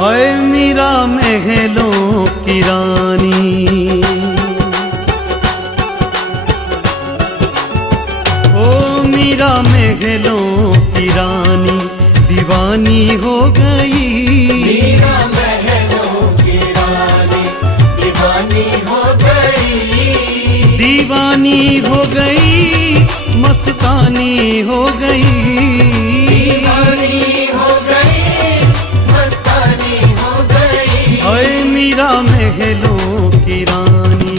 हाय मीरा महलों की रानी, ओ मीरा महलों की रानी दीवानी हो गई। मीरा महलों की रानी दीवानी हो गई। दीवानी हो गई, मस्तानी हो गई। दीवानी हो गई, मस्तानी हो गई। हाय मीरा महलों की रानी,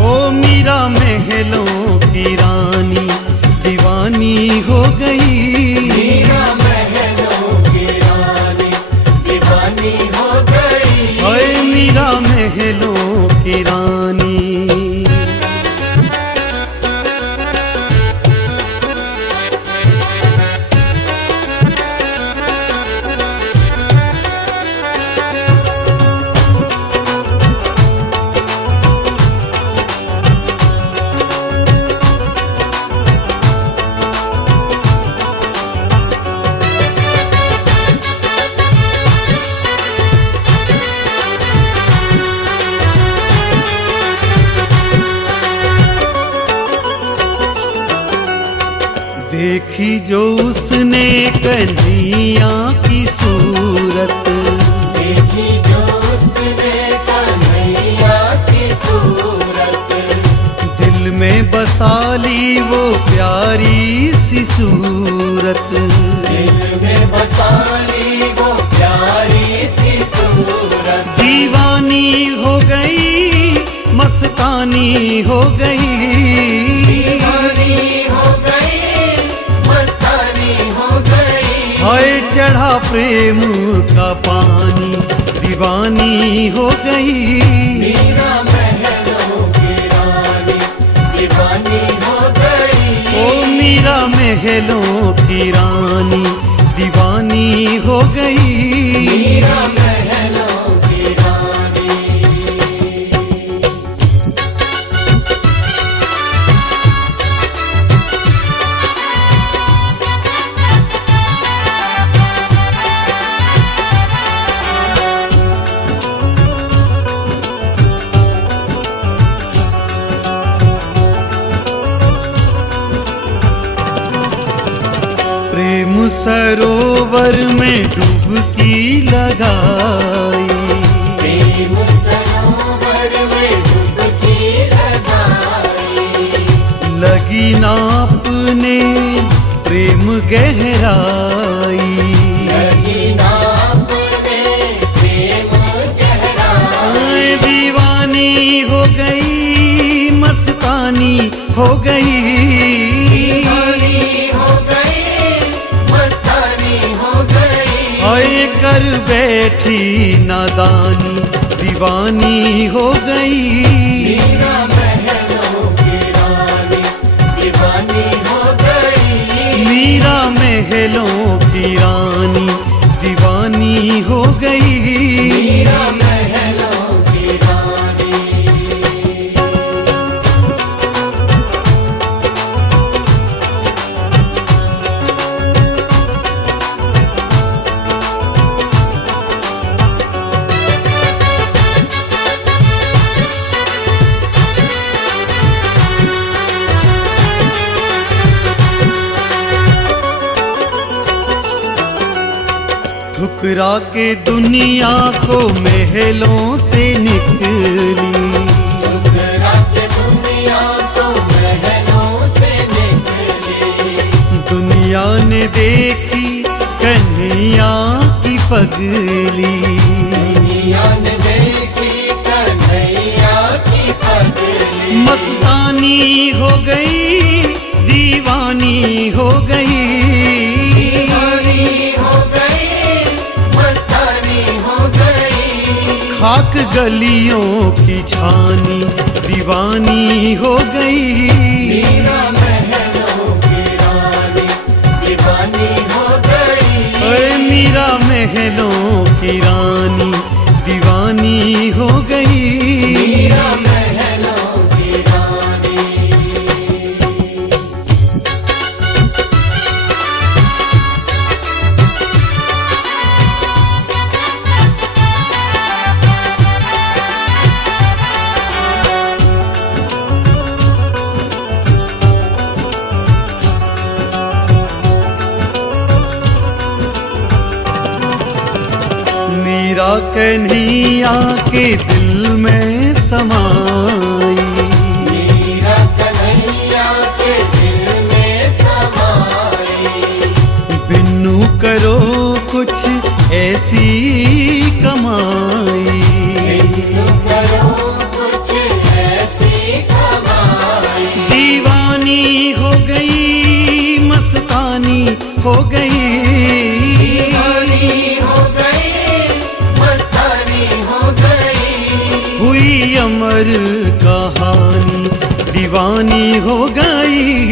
ओ मीरा महलों की रानी दीवानी हो गई। मीरा महलों की रानी दीवानी हो गई। हाय मीरा महलों की रानी। देखी जो उसने कन्हैया की सूरत, देखी जो उसने कन्हैया की सूरत। दिल में बसा ली वो प्यारी सी सूरत। दिल में बसा ली वो प्यारी सी सूरत। दीवानी हो गई, मस्तानी हो गई। दीवानी हो गई, मस्तानी हो गई। हाय चढ़ा प्रेम का पानी दीवानी हो गई। मीरा महलों की रानी दीवानी हो गई। ओ मीरा महलों की रानी दीवानी हो गई। मीरा महलों की रानी। प्रेम सरोवर में डुबकी लगाई। प्रेम सरोवर में डुबकी लगाई। लगी नापने प्रेम गहराई। लगी नापने प्रेम गहराई। दीवानी हो गई, मस्तानी हो गई। दीवानी हो गई, मस्तानी हो गई। हाय कर बैठी नादानी दीवानी हो गई। मीरा महलों की रानी दीवानी हो गई। मीरा महलों की रानी दीवानी हो गई। मीरा महलों की रानी। ठुकरा के दुनिया को महलों से निकली। ठुकरा के दुनिया तो महलों से निकली। दुनिया ने देखी कन्हैया की पगली। दुनिया ने देखी कन्हैया की पगली। मस्तानी हो गई, दीवानी हो गई। दीवानी हो गई, मस्तानी हो गई। खाक गलियों की छानी दीवानी हो गई। मीरा महलों की रानी दीवानी हो गई। ओए मीरा महलों की रानी दीवानी हो गई। मीरा महलों की रानी। कन्हैया के दिल में समाई। मीरा कन्हैया के दिल में समाई। बिन्नू करो कुछ ऐसी कमाई। बिन्नू करो कुछ ऐसी कमाई। दीवानी हो गई मस्तानी हो गई। दीवानी हो गई मस्तानी हो गई। हुई अमर कहानी दीवानी हो गई।